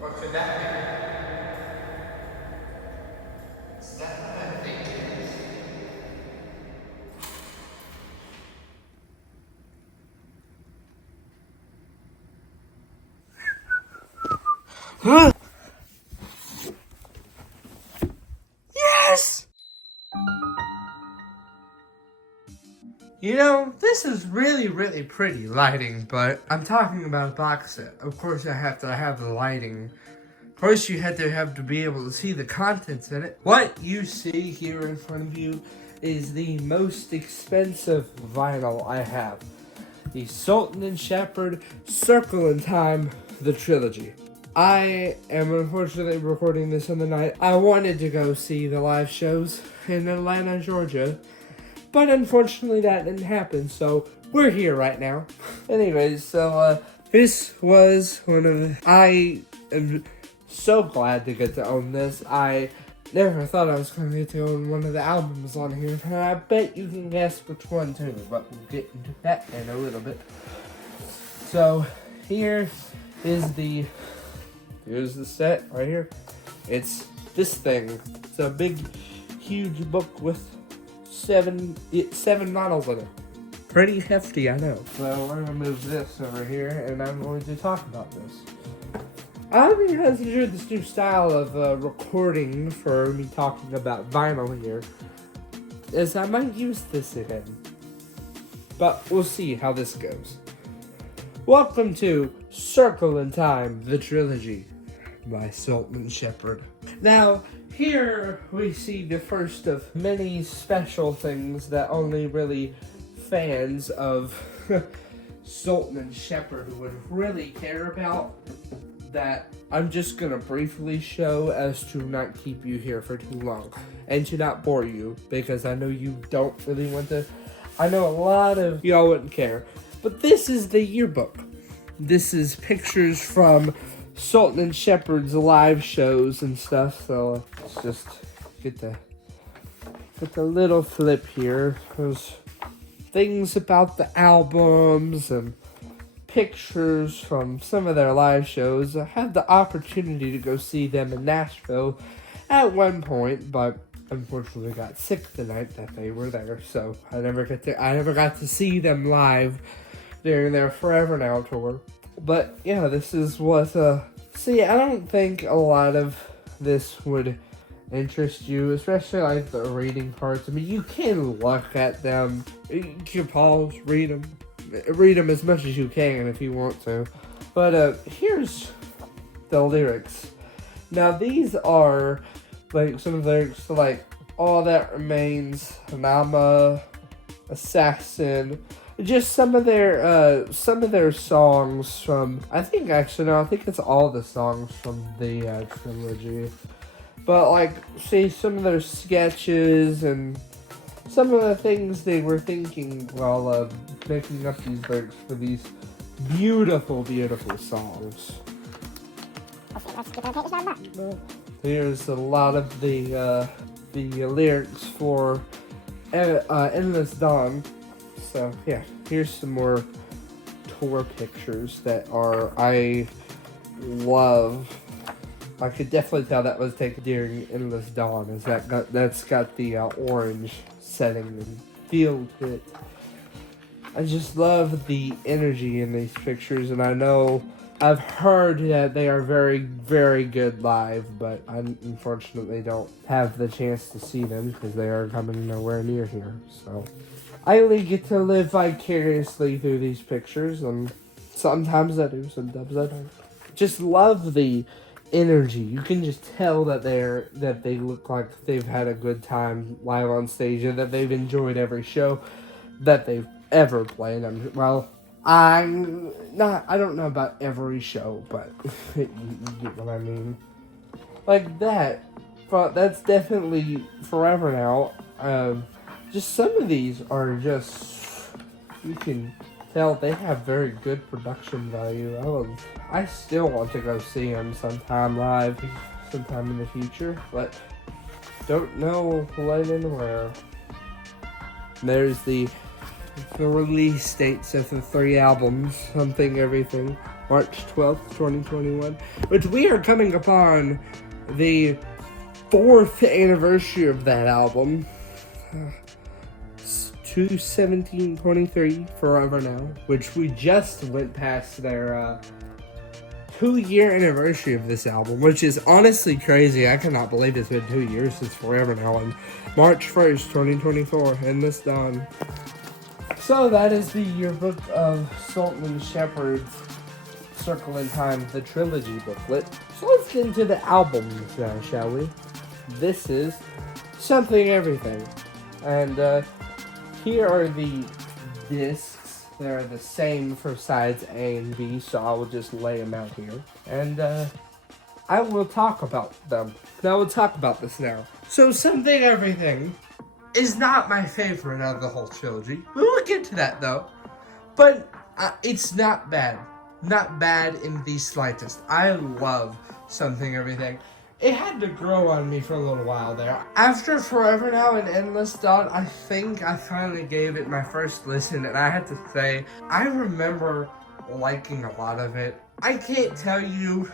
What could that be? Is that what I think it is? Huh? Yes! You know, this is really, really pretty lighting, but I'm talking about a box set. Of course, I have to have the lighting. Of course, you have to be able to see the contents in it. What you see here in front of you is the most expensive vinyl I have. The Sultan and Shepard Circle in Time, the Trilogy. I am unfortunately recording this on the night I wanted to go see the live shows in Atlanta, Georgia. But unfortunately that didn't happen, so we're here right now. Anyways, so this was I am so glad to get to own this. I never thought I was going to get to own one of the albums on here, and I bet you can guess which one too, but we'll get into that in a little bit. So here's the set right here. It's this thing. It's a big, huge book with seven models in it. Pretty hefty, I know. So we're gonna move this over here, and I'm going to talk about this. I really have enjoyed this new style of recording for me talking about vinyl here, as I might use this again. But we'll see how this goes. Welcome to Circle in Time, the Trilogy by Sultan Shepard. Now, here we see the first of many special things that only really fans of Sultan and Shepard would really care about, that I'm just gonna briefly show as to not keep you here for too long and to not bore you, because I know you don't really want to. I know a lot of y'all wouldn't care, but this is the yearbook. This is pictures from Sultan and Shepard's live shows and stuff, so let's just get the little flip here. There's things about the albums and pictures from some of their live shows. I had the opportunity to go see them in Nashville at one point, but unfortunately got sick the night that they were there, so I never got to see them live during their Forever Now tour. But yeah, this is what see, I don't think a lot of this would interest you, especially like the reading parts. I mean, you can look at them, you can pause, read them as much as you can if you want to. But here's the lyrics. Now these are like some of the lyrics to like All That Remains, and I'm a Assassin. Just some of their songs from, I think it's all the songs from the trilogy. But like, see, some of their sketches and some of the things they were thinking while making up these lyrics for these beautiful, beautiful songs. Here's a lot of the lyrics for Endless Dawn. So yeah, here's some more tour pictures that I love. I could definitely tell that was taken during Endless Dawn, as that's got the orange setting and feel to it. I just love the energy in these pictures, and I know I've heard that they are very, very good live, but I unfortunately don't have the chance to see them because they are coming nowhere near here. So I only get to live vicariously through these pictures, and sometimes I do, sometimes I don't. Just love the energy. You can just tell that they look like they've had a good time live on stage, and that they've enjoyed every show that they've ever played. I don't know about every show, but you get what I mean. Like that, but that's definitely Forever Now. Just some of these are just, you can tell they have very good production value. I still want to go see them sometime live, sometime in the future, but don't know when and where. There's the the release dates of the 3 albums, Something Everything, March 12th, 2021, which we are coming upon the 4th anniversary of that album. 2/17/23, Forever Now, which we just went past their 2-year anniversary of this album, which is honestly crazy. I cannot believe it's been 2 years since Forever Now, on March 1st, 2024, and this dawn. So that is the yearbook of Sultan and Shepard, Circle in Time, the Trilogy booklet. So let's get into the albums now, shall we? This is Something Everything, and here are the discs. They're the same for sides A and B, so I will just lay them out here. And I will talk about them. Now we'll talk about this now. So Something Everything is not my favorite of the whole trilogy. We will get to that though. But it's not bad. Not bad in the slightest. I love Something Everything. It had to grow on me for a little while there. After Forever Now and Endless Dawn, I think I finally gave it my first listen, and I have to say, I remember liking a lot of it. I can't tell you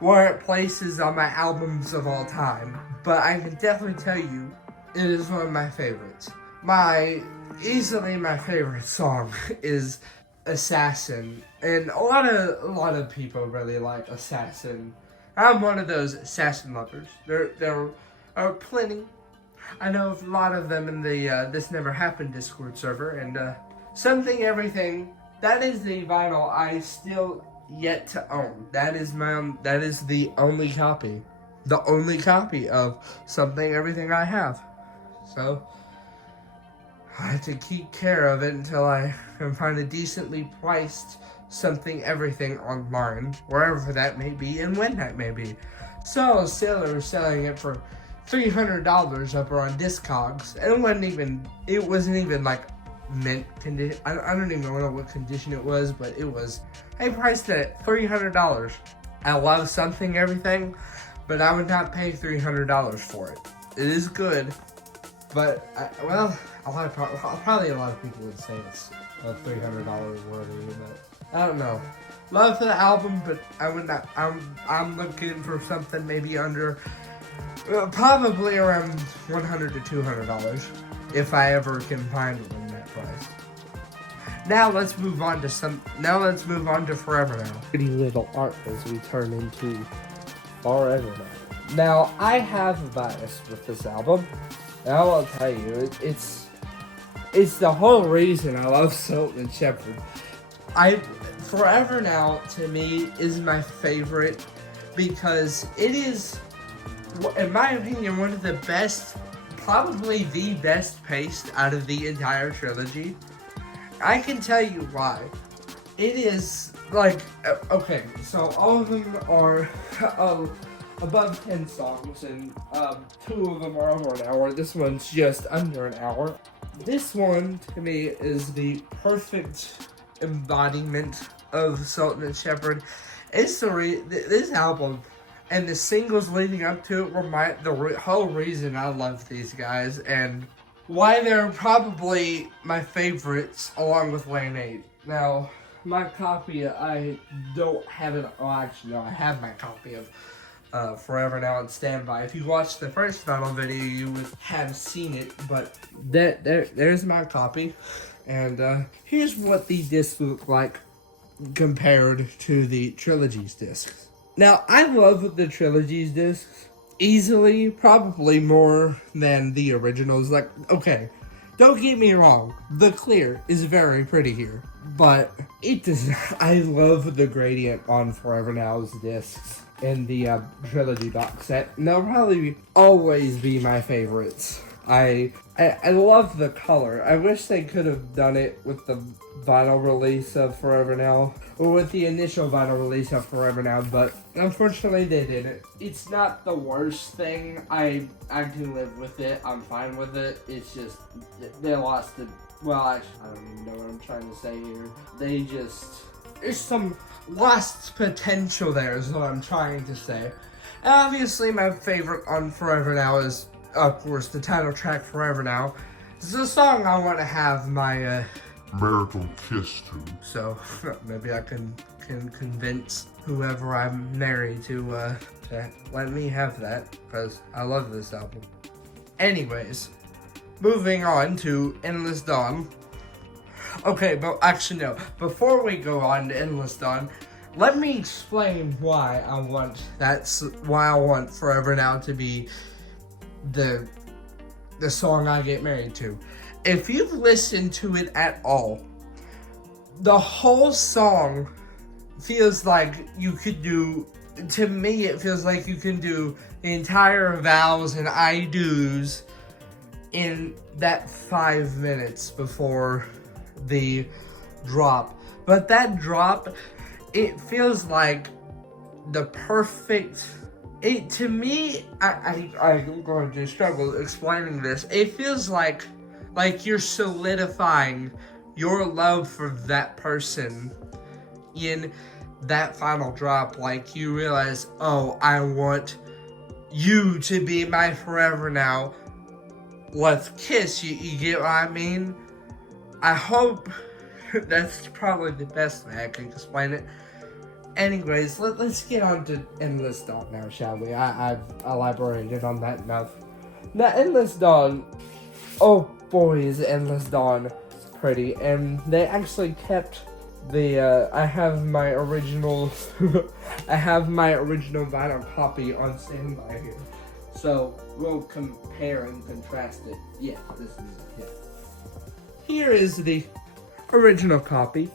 where it places on my albums of all time, but I can definitely tell you it is one of my favorites. Easily my favorite song is Assassin, and a lot of people really like Assassin. I'm one of those Assassin lovers. There are plenty. I know a lot of them in the This Never Happened Discord server, and Something Everything, that is the vinyl I still yet to own. That is the only copy. The only copy of Something Everything I have. So I have to keep care of it until I can find a decently priced Something Everything online, wherever that may be and when that may be. So Sailor was selling it for $300 up on Discogs, and it wasn't even like mint condition. I don't even know what condition it was, but I priced it at $300. I love Something Everything, but I would not pay $300 for it. It is good, but probably a lot of people would say it's a $300 worthy, but I don't know. Love the album, but I would not. I'm looking for something maybe under, probably around $100 to $200, if I ever can find one that price. Now let's move on to Forever Now. Pretty little art as we turn into Forever Now. Now I have a bias with this album, and I will tell you, it's the whole reason I love Sultan and Shepard. Forever Now, to me, is my favorite because it is, in my opinion, one of the best, probably the best paced out of the entire trilogy. I can tell you why. It is, like, okay, so all of them are above 10 songs, and 2 of them are over an hour. This one's just under an hour. This one, to me, is the perfect embodiment of Sultan and Shepard. This album and the singles leading up to it were the whole reason I love these guys, and why they're probably my favorites along with Lane 8. Now, my copy, I don't have it. Oh, actually, no, I have my copy of Forever Now on standby. If you watched the first final video, you would have seen it, but there's my copy. And here's what the discs look like compared to the Trilogy's discs. Now, I love the Trilogy's discs easily, probably more than the originals. Like, okay, don't get me wrong, the clear is very pretty here, but it does not. I love the gradient on Forever Now's discs in the Trilogy box set, and they'll probably always be my favorites. I love the color. I wish they could have done it with the vinyl release of Forever Now, or with the initial vinyl release of Forever Now, but unfortunately they didn't. It's not the worst thing. I can live with it. I'm fine with it. It's just, they lost it. Well, actually, I don't even know what I'm trying to say here. There's some lost potential there is what I'm trying to say. And obviously my favorite on Forever Now is, of course, the title track Forever Now. This is a song I want to have my marital kiss to. So maybe I can convince whoever I'm married to let me have that, because I love this album. Anyways, moving on to Endless Dawn. Okay, but actually no. Before we go on to Endless Dawn, let me explain why I want Forever Now to be the song I get married to. If you've listened to it at all, the whole song feels like you could do, to me it feels like you can do the entire vows and I do's in that 5 minutes before the drop. But that drop, it feels like the perfect, to me, I'm going to struggle explaining this. It feels like you're solidifying your love for that person in that final drop. Like you realize, oh, I want you to be my forever now. Let's kiss. You get what I mean? I hope that's probably the best way I can explain it. Anyways, let's get on to Endless Dawn now, shall we? I've elaborated on that enough. Now, Endless Dawn, oh boy, is Endless Dawn pretty. And they actually kept the, I have my original vinyl copy on standby here. So, we'll compare and contrast it. Yeah, this is it, yeah. Here is the original copy,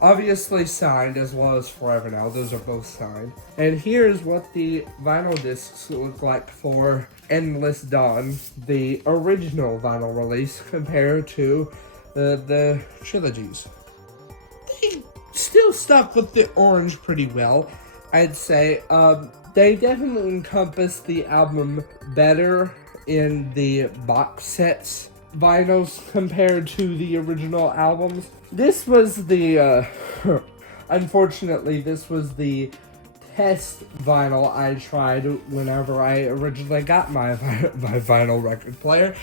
obviously signed, as well as Forever Now. Those are both signed. And here's what the vinyl discs look like for Endless Dawn, the original vinyl release, compared to the trilogies. They still stuck with the orange pretty well, I'd say. They definitely encompass the album better in the box sets vinyls compared to the original albums. This was the, unfortunately, this was the test vinyl I tried whenever I originally got my vinyl record player.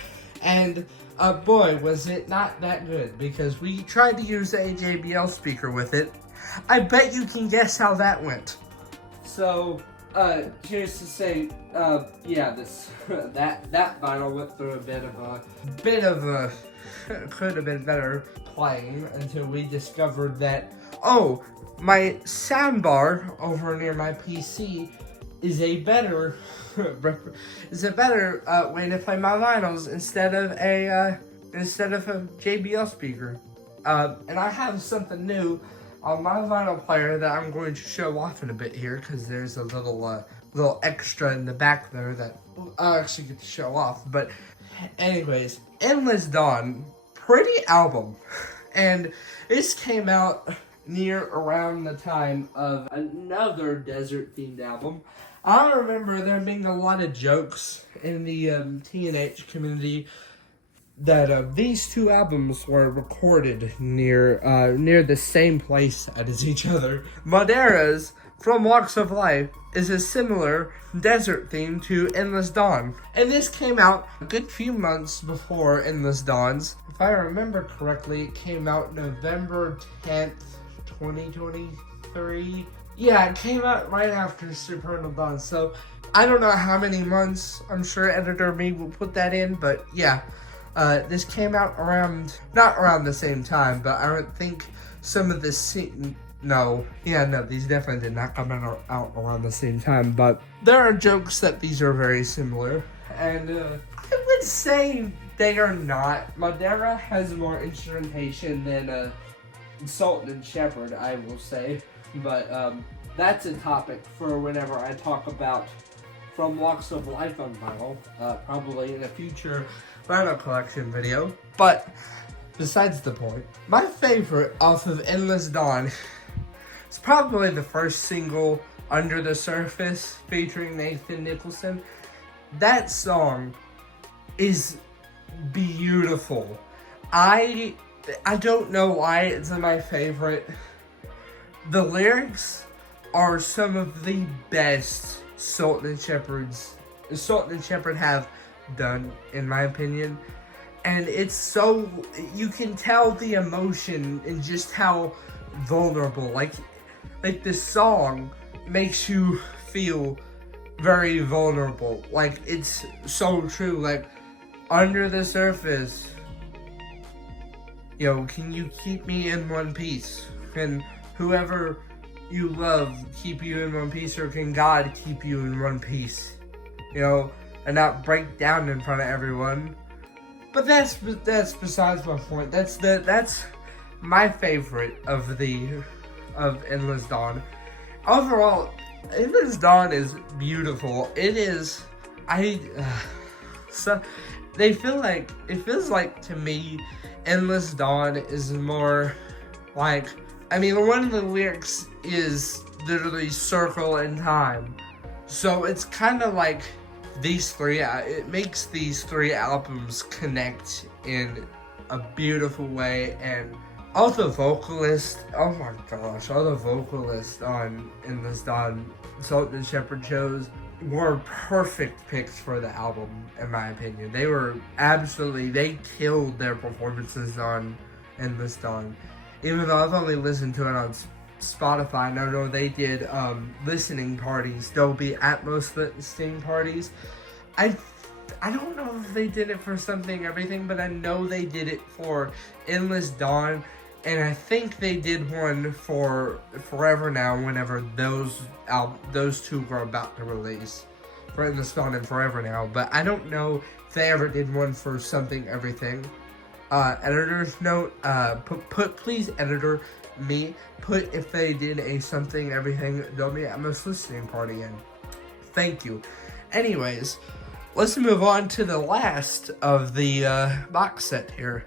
And, boy, was it not that good, because we tried to use a JBL speaker with it. I bet you can guess how that went. So, just to say, yeah, this, that vinyl went through a bit of a, could have been better playing until we discovered that, oh, my soundbar over near my PC is a better, way to play my vinyls instead of a JBL speaker. And I have something new on my vinyl player that I'm going to show off in a bit here, because there's a little extra in the back there that I'll actually get to show off. But anyways, Endless Dawn, pretty album. And this came out near around the time of another desert-themed album. I remember there being a lot of jokes in the TNH community that these two albums were recorded near the same place as each other. Madera's From Walks of Life is a similar desert theme to Endless Dawn. And this came out a good few months before Endless Dawn's. If I remember correctly, it came out November 10th, 2023. Yeah, it came out right after Supernal Dawn. So, I don't know how many months. I'm sure Editor Me will put that in, but yeah. This came out not around the same time, but I don't think some of the these definitely did not come out around the same time, but there are jokes that these are very similar, and I would say they are not. Madera has more instrumentation than Sultan and Shepard, I will say, but that's a topic for whenever I talk about From Walks of Life on vinyl, probably in a future vinyl collection video. But besides the point, my favorite off of Endless Dawn is probably the first single, Under the Surface, featuring Nathan Nicholson. That song is beautiful. I don't know why it's my favorite. The lyrics are some of the best Sultan and Shepard have done, in my opinion. And it's so, you can tell the emotion and just how vulnerable, like this song makes you feel very vulnerable. Like, it's so true. Like, under the surface, yo, can you keep me in one piece? Can whoever you love keep you in one piece, or can God keep you in one piece? You know, and not break down in front of everyone. But that's besides my point. That's my favorite of Endless Dawn. Overall, Endless Dawn is beautiful. It is. So it feels like to me, Endless Dawn is more like, I mean, one of the lyrics is literally circle in time. So it's kind of like it makes these three albums connect in a beautiful way. And all the vocalists, oh my gosh, all the vocalists on Endless Dawn, Sultan and Shepard chose, were perfect picks for the album, in my opinion. They killed their performances on Endless Dawn. Even though I've only listened to it on Spotify, and I know they did listening parties, Dolby Atmos listening parties. I don't know if they did it for Something Everything, but I know they did it for Endless Dawn, and I think they did one for Forever Now whenever those two were about to release, for Endless Dawn and Forever Now. But I don't know if they ever did one for Something Everything. Editor's note, please, editor, put if they did a Something Everything Dolby Atmos listening party in. Thank you. Anyways, let's move on to the last of the box set here.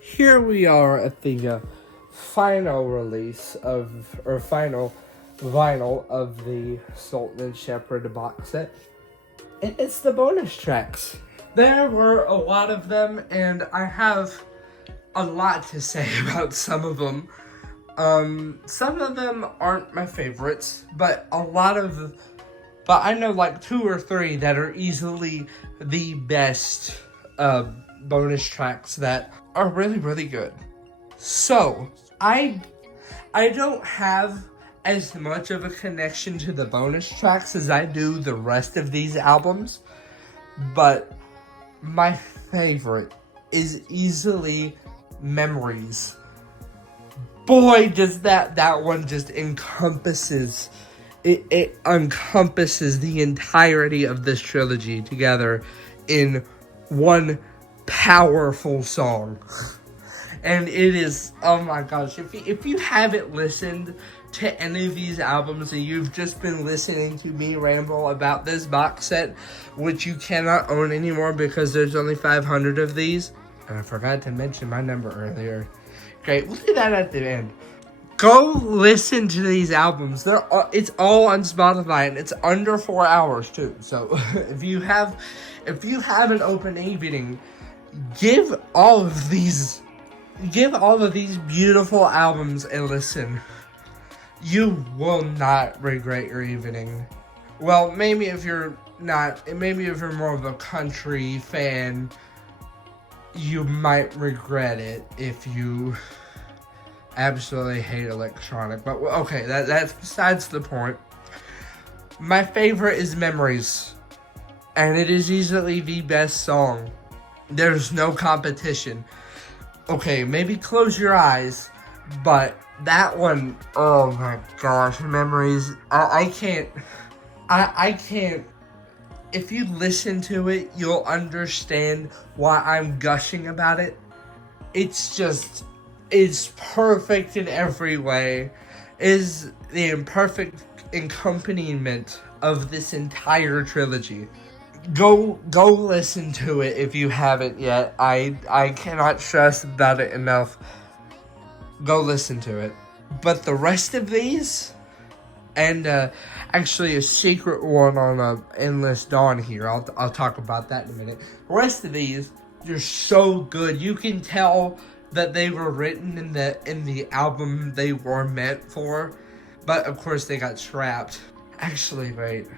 Here we are at the final release final vinyl of the Sultan and Shepard box set. And it's the bonus tracks. There were a lot of them, and I have a lot to say about some of them. Some of them aren't my favorites, but I know like 2 or 3 that are easily the best bonus tracks that are really, really good. So, I don't have as much of a connection to the bonus tracks as I do the rest of these albums, but my favorite is easily Memories. Boy, does that one just encompasses it encompasses the entirety of this trilogy together in one powerful song. And it is, oh my gosh, if you haven't listened to any of these albums and you've just been listening to me ramble about this box set, which you cannot own anymore because there's only 500 of these, and I forgot to mention my number earlier. Great, we'll do that at the end. Go listen to these albums. It's all on Spotify, and it's under 4 hours too. So if you have an open evening, give all of these beautiful albums a listen. You will not regret your evening. Well, maybe if you're more of a country fan, you might regret it if you absolutely hate electronic. But okay, that's besides the point. My favorite is Memories, and it is easily the best song. There's no competition. Okay, maybe Close Your Eyes, but that one, oh my gosh, Memories, I can't, if you listen to it, you'll understand why I'm gushing about it. It's perfect in every way. Is the perfect accompaniment of this entire trilogy. Go listen to it if you haven't yet. I cannot stress about it enough. Go listen to it. But the rest of these, and actually a secret one on Endless Dawn here, I'll talk about that in a minute. The rest of these, they're so good. You can tell that they were written in the album they were meant for, but of course they got scrapped. Actually, wait.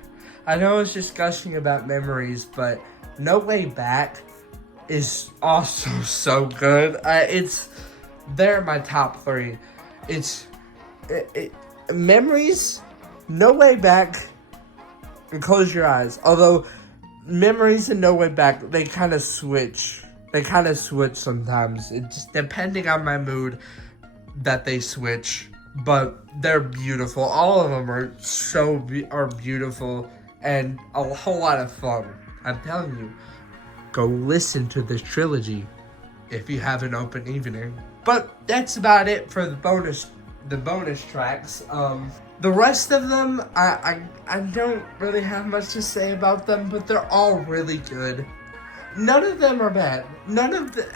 I know I was just gushing about Memories, but No Way Back is also so good. They're my top 3. It's Memories, No Way Back, and Close Your Eyes. Although Memories and No Way Back, they kind of switch. They kind of switch sometimes. It's depending on my mood that they switch. But they're beautiful. All of them are beautiful and a whole lot of fun. I'm telling you, go listen to this trilogy if you have an open evening. But that's about it for the bonus tracks. The rest of them, I don't really have much to say about them, but they're all really good. None of them are bad. None of the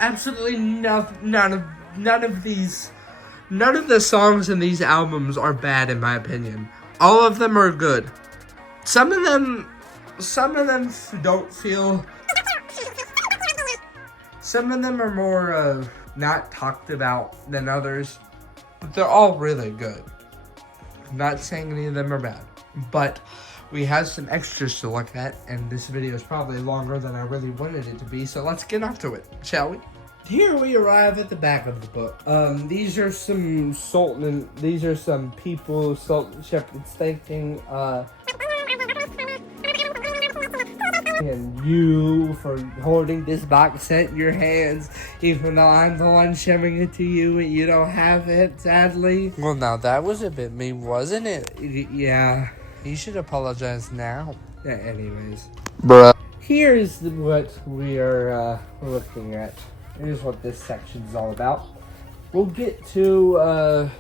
songs in these albums are bad, in my opinion. All of them are good. Some of them don't feel. Some of them are more not talked about than others, but they're all really good. I'm not saying any of them are bad, but we have some extras to look at, and this video is probably longer than I really wanted it to be, so let's get off to it, shall we? Here we arrive at the back of the book. These are some Sultan, these are some people Sultan Shepard's thanking, and you for holding this box set in your hands, even though I'm the one showing it to you and you don't have it, sadly. Well, now that was a bit mean, wasn't it? Yeah. You should apologize now. Yeah, anyways. Bruh. Here's what we are looking at. Here's what this section's all about. We'll get to a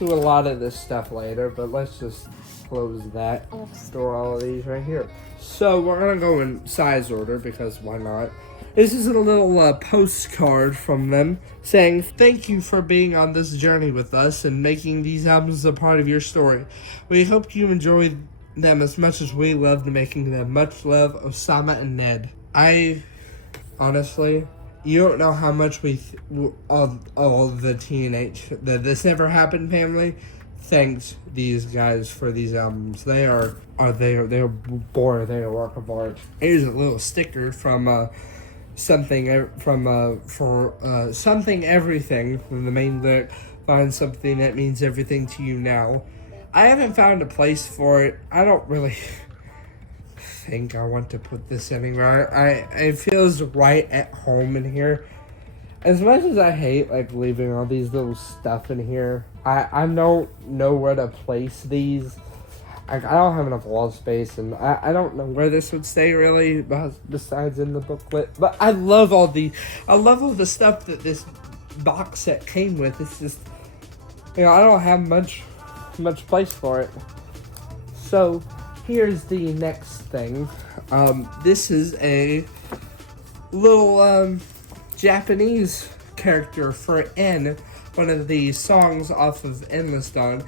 lot of this stuff later, but let's just close that. Store all of these right here. So we're gonna go in size order because why not? This is a little postcard from them saying, "Thank you for being on this journey with us and making these albums a part of your story. We hope you enjoy them as much as we loved making them. Much love, Osama and Ned." I honestly, you don't know how much all the the This Never Happened family thanks these guys for these albums. They are boring. They are a work of art. Here's a little sticker from something everything. From the main lyric, "Find something that means everything to you now." I haven't found a place for it. I don't really think I want to put this anywhere. It feels right at home in here. As much as I hate like leaving all these little stuff in here, I don't know where to place these. I don't have enough wall space, and I don't know where this would stay really, besides in the booklet. But I love all the stuff that this box set came with. It's just, I don't have much place for it. So here's the next thing. This is a little Japanese character for N, one of the songs off of Endless Dawn.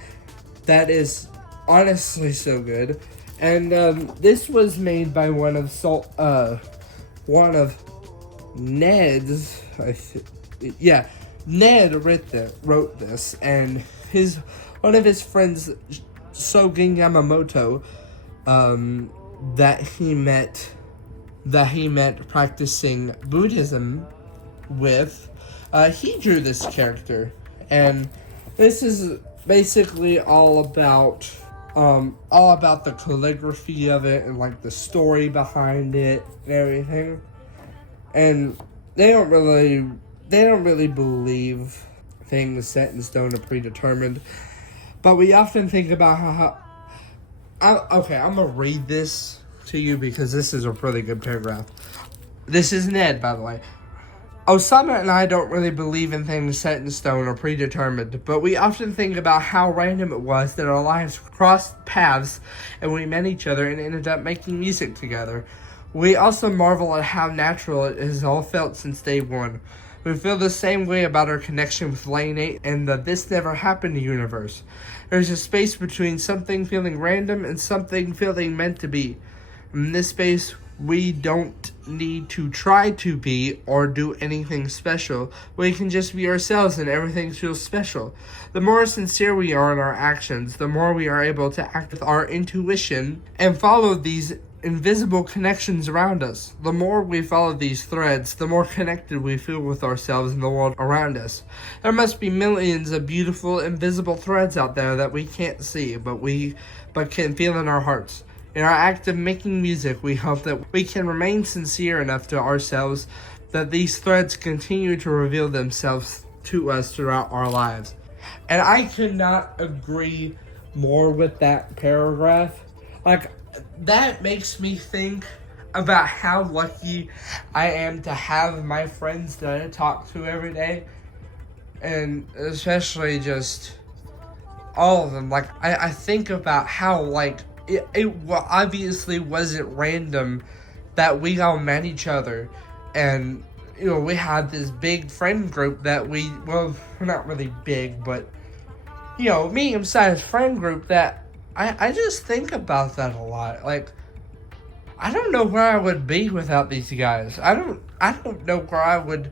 That is honestly so good. And this was made by one of Ned's. Ned wrote this, and one of his friends, Sogen Yamamoto, that he met practicing Buddhism with, he drew this character, and this is basically all about the calligraphy of it and like the story behind it and everything. And they don't really believe things set in stone are predetermined, but we often think about I'm gonna read this to you because this is a really good paragraph. This is Ned, by the way. "Osama and I don't really believe in things set in stone or predetermined, but we often think about how random it was that our lives crossed paths and we met each other and ended up making music together. We also marvel at how natural it has all felt since day one. We feel the same way about our connection with Lane 8 and the This Never Happened universe. There's a space between something feeling random and something feeling meant to be. In this space, we don't need to try to be or do anything special. We can just be ourselves and everything feels special. The more sincere we are in our actions, the more we are able to act with our intuition and follow these invisible connections around us. The more we follow these threads, the more connected we feel with ourselves and the world around us. There must be millions of beautiful invisible threads out there that we can't see, but can feel in our hearts. In our act of making music, we hope that we can remain sincere enough to ourselves that these threads continue to reveal themselves to us throughout our lives. And I could not agree more with that paragraph. Like, that makes me think about how lucky I am to have my friends that I talk to every day. And especially just all of them. Like, I think about how, like, it obviously wasn't random that we all met each other. And, you know, we had this big friend group that we're not really big, but, you know, medium-sized friend group that I just think about that a lot. Like, I don't know where I would be without these guys. I don't know where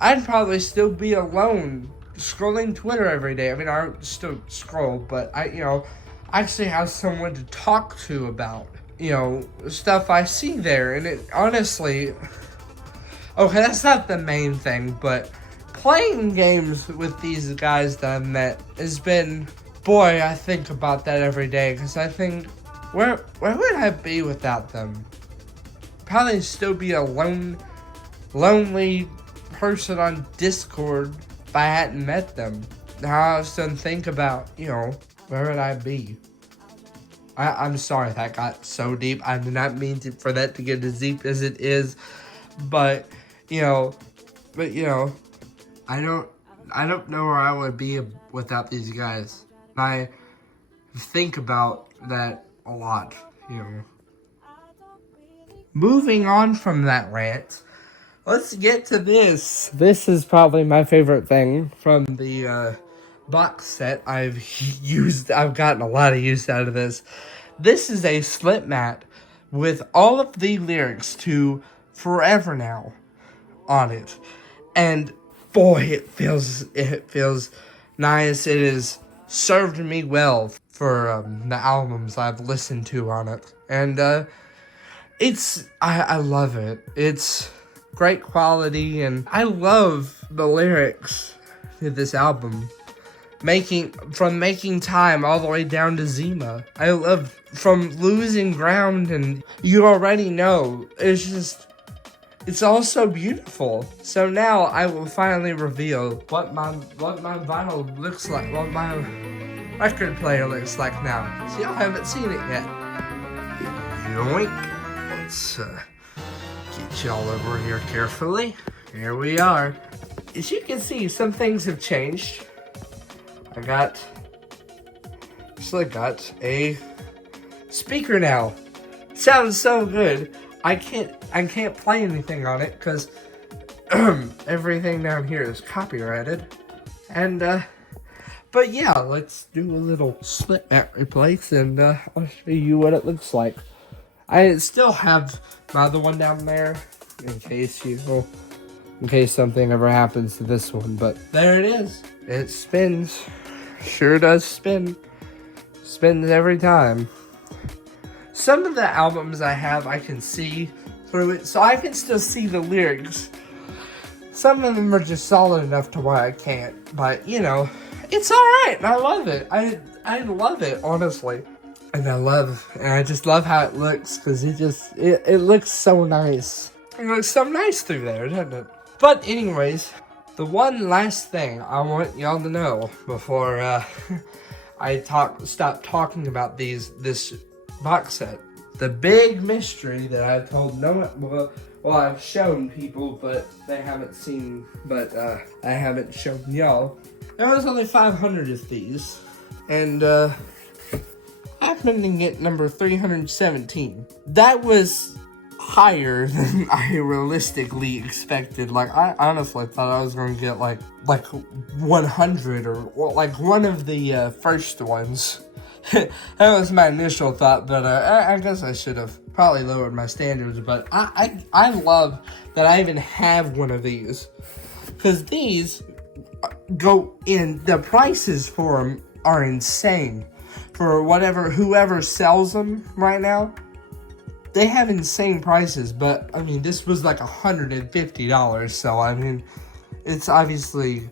I'd probably still be alone scrolling Twitter every day. I mean, I still scroll, but I actually have someone to talk to about, you know, stuff I see there. And it honestly, okay, that's not the main thing, but playing games with these guys that I've met has been, boy, I think about that every day, because I think, where would I be without them? Probably still be a lonely person on Discord if I hadn't met them. Now I often think about, you know, where would I be? I'm sorry that got so deep. I did not mean for that to get as deep as it is, but you know, I don't know where I would be without these guys. I think about that a lot, you know. Moving on from that rant, let's get to this. This is probably my favorite thing from the box set I've used. I've gotten a lot of use out of this. This is a slip mat with all of the lyrics to Forever Now on it. And boy, it feels nice. It has served me well for the albums I've listened to on it. And I love it. It's great quality, and I love the lyrics to this album. Making time all the way down to Zima. I love from losing ground, and you already know. It's all so beautiful. So now I will finally reveal what my vinyl looks like, what my record player looks like now. See, I haven't seen it yet. Yoink. Let's get y'all over here carefully. Here we are. As you can see, some things have changed. I got a speaker now. Sounds so good. I can't play anything on it because everything down here is copyrighted. And but yeah, let's do a little slip mat replace, and I'll show you what it looks like. I still have my other one down there in case something ever happens to this one, but there it is. It spins. Sure does spin. Spins every time. Some of the albums I have, I can see through it, so I can still see the lyrics. Some of them are just solid enough to where I can't, but you know, it's alright, and I love it. I love it, honestly. And I just love how it looks, because it looks so nice. It looks so nice through there, doesn't it? But anyways, the one last thing I want y'all to know before I stop talking about this box set. The big mystery that I've told no one, well, I've shown people, but they haven't seen, but I haven't shown y'all. There was only 500 of these, and I happened to get number 317. That was higher than I realistically expected. Like, I honestly thought I was going to get like 100 or like one of the first ones. That was my initial thought, but I guess I should have probably lowered my standards. But I love that I even have one of these, because these go in, the prices for them are insane for whoever sells them right now. they have insane prices, but I mean, this was like $150, so I mean, it's obviously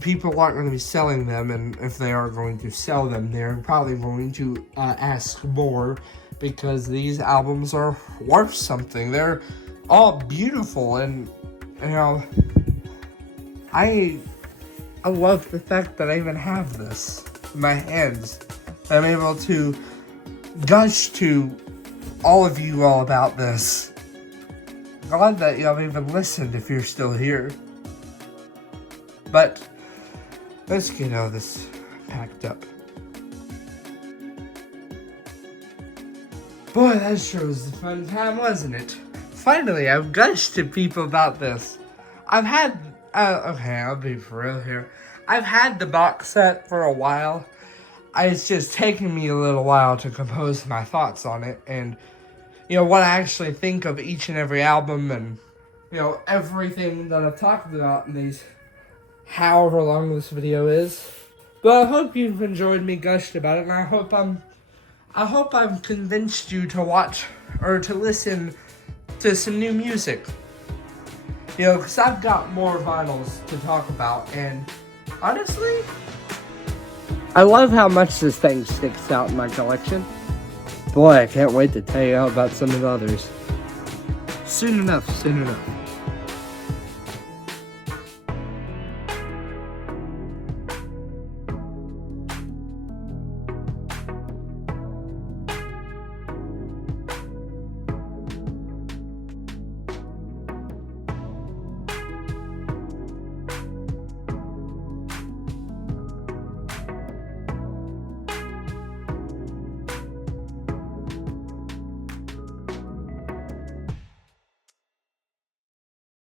people aren't going to be selling them, and if they are going to sell them, they're probably going to ask more because these albums are worth something. They're all beautiful, and you know, I love the fact that I even have this in my hands. I'm able to gush to all of you all about this. Glad that y'all even listened if you're still here. But let's get all this packed up. Boy, that sure was a fun time, wasn't it? Finally, I've gushed to people about this. I've had, okay, I'll be for real here. I've had the box set for a while. It's just taken me a little while to compose my thoughts on it, and you know what I actually think of each and every album, and you know everything that I've talked about in these however long this video is. But I hope you've enjoyed me gushed about it, and I hope I've convinced you to watch or to listen to some new music. You know, because I've got more vinyls to talk about, and honestly, I love how much this thing sticks out in my collection. Boy, I can't wait to tell you about some of the others. Soon enough, soon enough.